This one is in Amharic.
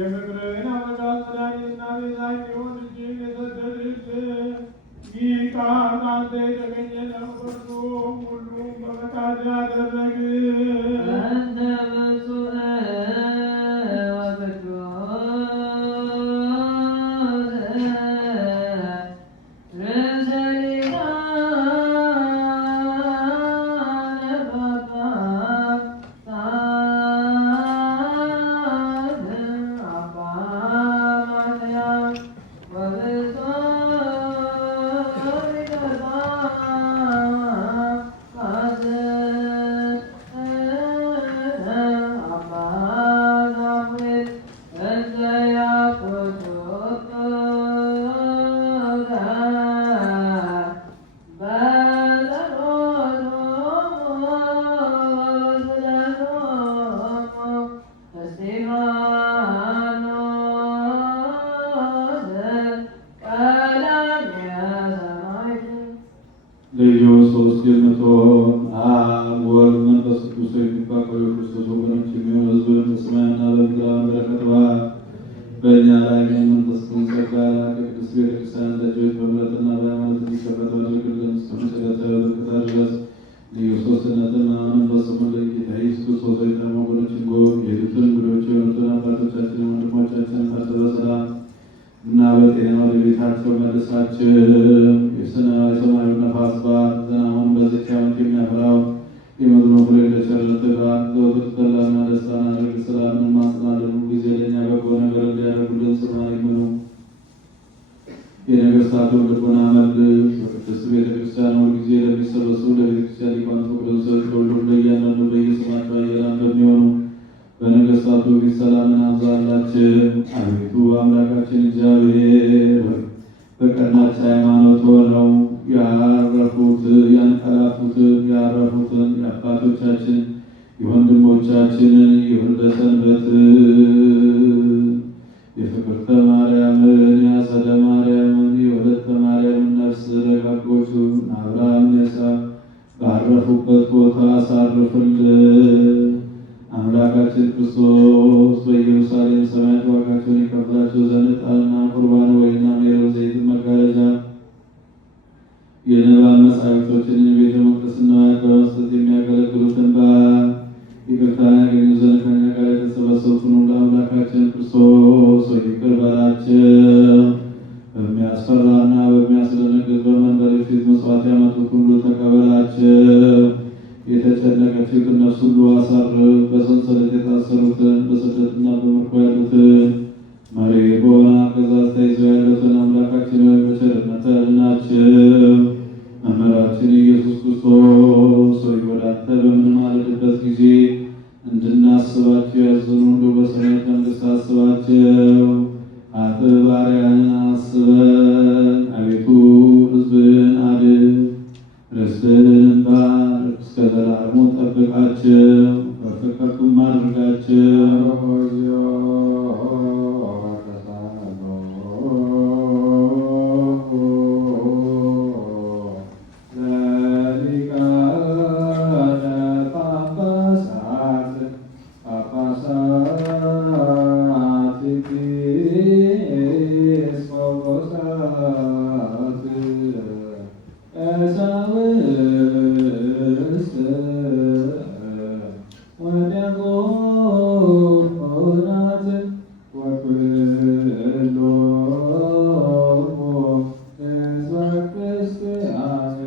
የፍቅርን አበጋዝ መድኃኒትና ቤዛ የሚሆን እጅግ የሰደድህ ይህ ቃል ከአንተ የተገኘ ነው። በእርሱም ሁሉም በፈቃድ አደረግ። አንተ ብፁዕ ልዩ ሶስት የምትሆን አብ ወልድ መንፈስ ቅዱስ የሚባቀሉ የክርስቶስ ወገኖች የሚሆኑ ሕዝብ በሰማይና በምድር በረከት በእኛ ላይ መንፈስ ቅዱስ ጸጋ ከቅድስት ቤተክርስቲያን ልጆች በምሕረትና በሃይማኖት እንዲከፈቱ አድርግልን። እስከ መጨረሻው በረከታ ድረስ ልዩ ሶስትነትን ማመንን በስሙልን። ጌታ ኢየሱስ ክርስቶስ የታመሙ ወገኖችን ጎብኝ። የሄዱትን እንግዶች የሆኑትን አባቶቻችንን ወንድሞቻችንን ፈጽመህ በሰላም እና በጤና ወደ ቤታቸው መልሳቸው። የሰማዩ ነፋስ በዓል ዝናቡን በዚህች ዓመት የሚያፈራው የምድሩ ፍሬ እንደ ቸርነትህ ጋር ዘወትር ተድላና ደስታን አድርግ። ሰላምን ማጽናትን ሁልጊዜ ለእኛ በጎ ነገር እንዲያደርጉልን ስማን ይሁኑ። የነገሥታቱን ልቦና መልስ። በቅድስት ቤተክርስቲያን ሁልጊዜ ለሚሰበሰቡ ለቤተክርስቲያን ሊቃውንት ወቅደሰዎች ለሁሉም ለእያንዳንዱ በየስማቸው ኃያላን በሚሆኑ በነገሥታቱ ፊት ሰላምን አብዛላችን። አቤቱ አምላካችን እግዚአብሔር በቀናች ሃይማኖት ሆነው ያንቀላፉትን ያረፉትን የአባቶቻችን የወንድሞቻችንን የወልደ ሰንበት የፍቅርተ ማርያምን የአጸደ ማርያምን የወለተ ማርያምን ነፍስ ደጋጎቹን አብርሃም ይስሐቅ ባረፉበት ቦታ አሳርፍልን። አምላካችን ክርስቶስ በኢየሩሳሌም ሰማያት ዋጋቸውን ይከፍላቸው ዘንድ ዕጣንና ቁርባን ወይንና ሜሮን ዘይትን መጋረጃ የንባብ መጻሕፍቶችን ቤተ መቅደስና በመስጠት የሚያገለግሉትን በዓል ይቅርታን ያገኙ ዘንድ ከእኛ ጋር የተሰበሰቡትን ሁሉ አምላካችን ክርስቶስ ይቅር በላቸው። በሚያስፈራና በሚያስደነግጥ በመንበር ፊት መስዋዕት ያመጡት ሁሉ ተቀበላቸው። የተጨነቀችውን ነፍስ ሁሉ አሳርፍ። በሰንሰለት የታሰሩትን በስደትና በምርኮ ያሉትን መሬት በሆነ አገዛዝ ተይዘው ያሉትን አምላካችን ሆይ በቸርነትህ አድናቸው። መምህራችን ኢየሱስ ክርስቶስ ሆይ ወደ አንተ በምንማልድበት ጊዜ እንድናስባቸው ያዘኑ ሁሉ በሰማያዊት መንግሥት አስባቸው። አጥብ ባሪያህን አስበን። አቤቱ ሕዝብህን አድን፣ ርስትህን ባርክ፣ እስከ ዘላለሙ ጠብቃቸው፣ በፍቅርህም አድርጋቸው። ጳጳሳት